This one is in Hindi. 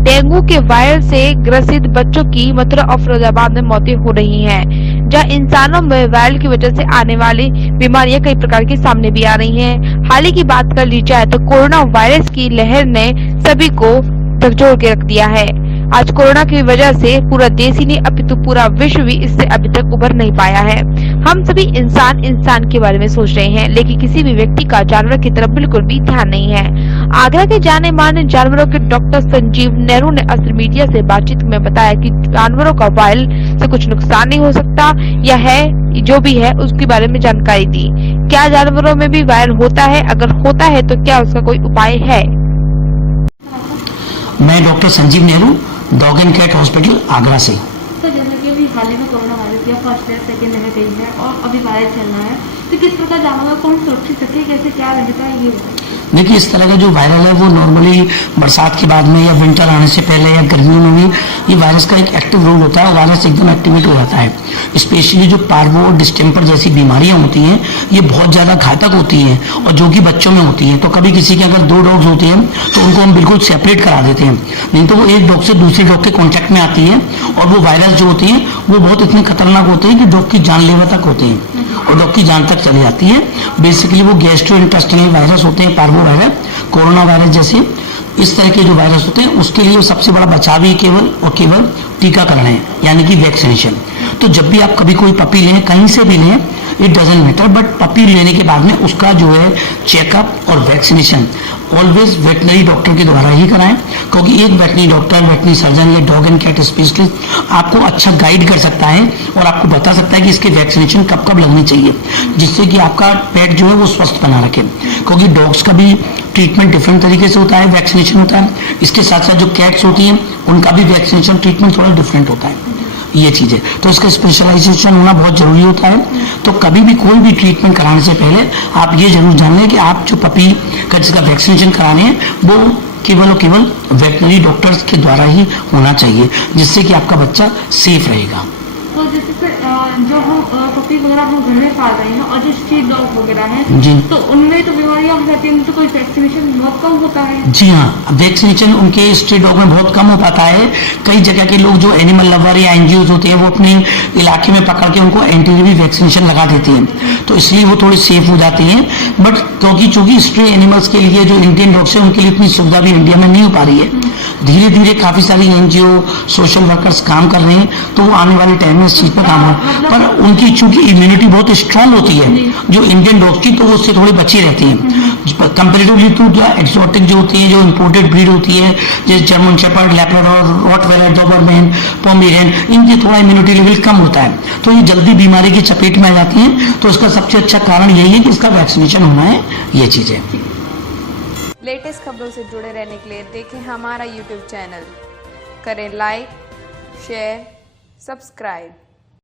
डेंगू के वायरस से ग्रसित बच्चों की मथुरा और फिरोजाबाद में मौतें हो रही हैं, जहां इंसानों में वायरल की वजह से आने वाली बीमारियां कई प्रकार की सामने भी आ रही हैं। हाल ही की बात कर ली जाए तो कोरोना वायरस की लहर ने सभी को झकझोर के रख दिया है। आज कोरोना की वजह से पूरा देश ही नहीं अपितु पूरा विश्व भी इससे अभी तक उभर नहीं पाया है। हम सभी इंसान के बारे में सोच रहे हैं, लेकिन किसी भी व्यक्ति का जानवर की तरफ बिल्कुल भी ध्यान नहीं है। आगरा के जाने माने जानवरों के डॉक्टर संजीव नेहरू ने अस्त्र मीडिया से बातचीत में बताया कि जानवरों का वायरल से कुछ नुकसान नहीं हो सकता या है जो भी है उसके बारे में जानकारी दी। क्या जानवरों में भी वायरल होता है? अगर होता है तो क्या उसका कोई उपाय है? मैं doctor Sanjeev Nehru, dog and cat hospital Agra से। तो जैसे कि अभी हाल ही में कोरोना वायरस या फर्स्ट या सेकेंड लहर गई है और अभी वायरस चल रहा है, तो किस प्रकार जानवर को हम सुरक्षित रखें, कैसे क्या रहता है ये? देखिए, इस तरह का जो वायरल है वो नॉर्मली बरसात के बाद में या विंटर आने से पहले या गर्मियों में भी ये वायरस का एक एक्टिव रोल होता है। वायरस एकदम एक्टिवेट हो जाता है। स्पेशली जो पार्वो और डिस्टेम्पर जैसी बीमारियां होती हैं ये बहुत ज़्यादा घातक होती हैं और जो कि बच्चों में होती हैं। तो कभी किसी के अगर 2 डॉग्स होते हैं तो उनको हम बिल्कुल सेपरेट करा देते हैं, नहीं तो वो एक डॉग से दूसरे डॉग के कॉन्टैक्ट में आती है और वो वायरस जो होती है वो बहुत इतनी खतरनाक होते हैं कि डॉग की जानलेवा तक होते हैं और डॉग की जान तक चली जाती है। बेसिकली वो गैस्ट्रोइंटेस्टाइनल वायरस होते हैं, पार्वो वायरस, कोरोना वायरस जैसे इस तरह के जो वायरस होते हैं उसके लिए सबसे बड़ा बचाव ही केवल टीकाकरण है, यानी कि वैक्सीनेशन। तो जब भी आप कभी कोई पपी लें, कहीं से भी लें, it doesn't matter, but puppy लेने के बाद में उसका जो है चेकअप और वैक्सीनेशन ऑलवेज वेटनरी डॉक्टर के द्वारा ही कराएं, क्योंकि एक वेटनरी डॉक्टर, वेटनरी सर्जन या डॉग एंड कैट स्पेशलिस्ट आपको अच्छा गाइड कर सकता है और आपको बता सकता है कि इसके वैक्सीनेशन कब कब लगनी चाहिए, जिससे कि आपका पेट जो है वो स्वस्थ बना रखे। क्योंकि डॉग्स का भी ट्रीटमेंट डिफरेंट तरीके से होता है, वैक्सीनेशन होता है। इसके साथ साथ जो कैट्स होती हैं उनका भी वैक्सीनेशन ट्रीटमेंट थोड़ा डिफरेंट होता है, ये चीज़ है। तो इसका स्पेशलाइजेशन होना बहुत जरूरी होता है। तो कभी भी कोई भी ट्रीटमेंट कराने से पहले आप ये जरूर जान लें कि आप जो पपी का जिसका वैक्सीनेशन कराने हैं वो केवल और केवल वेटनरी डॉक्टर्स के द्वारा ही होना चाहिए, जिससे कि आपका बच्चा सेफ रहेगा। तो जैसे सर जो हम पपी वगैरह हम घर में पाल रहे हैं और जो स्ट्रीट डॉग वगैरह हैं जी, तो उनमें तो बीमारियां हो जाती हैं, तो कोई वैक्सीनेशन बहुत कम होता है? जी हाँ, वैक्सीनेशन उनके स्ट्रीट डॉग में बहुत कम हो पाता है। कई जगह के लोग जो एनिमल लवर या एनजीओ होते हैं वो अपने इलाके में पकड़ के उनको एंटीरेबी वैक्सीनेशन लगा देती हैं, तो इसलिए वो थोड़ी सेफ हो जाती हैं। बट क्योंकि चूंकि स्ट्रे एनिमल्स के लिए जो इंडियन डॉग्स है उनके लिए इतनी सुविधा भी इंडिया में नहीं हो पा रही है। धीरे धीरे काफी सारी एनजीओ, सोशल वर्कर्स काम कर रहे हैं, तो वो आने वाले टाइम में इस चीज पर काम हो। पर उनकी चूंकि इम्यूनिटी बहुत स्ट्रांग होती है जो इंडियन डॉग्स की, तो वो उससे थोड़ी बची रहती हैं कंपेरेटिवली टू जो एक्सोटिक जो होती है, जो इम्पोर्टेड ब्रीड होती है, जैसे German shepherd, Labrador, Rottweiler, Dobermann, Pomeranian, इनके थोड़ा इम्यूनिटी लेवल कम होता है, तो ये जल्दी बीमारी की चपेट में आ जाती हैं। तो इसका सबसे अच्छा कारण यही है कि इसका वैक्सीनेशन होना है, ये चीज है। लेटेस्ट खबरों से जुड़े रहने के लिए देखें हमारा YouTube चैनल, करें लाइक, शेयर, सब्सक्राइब।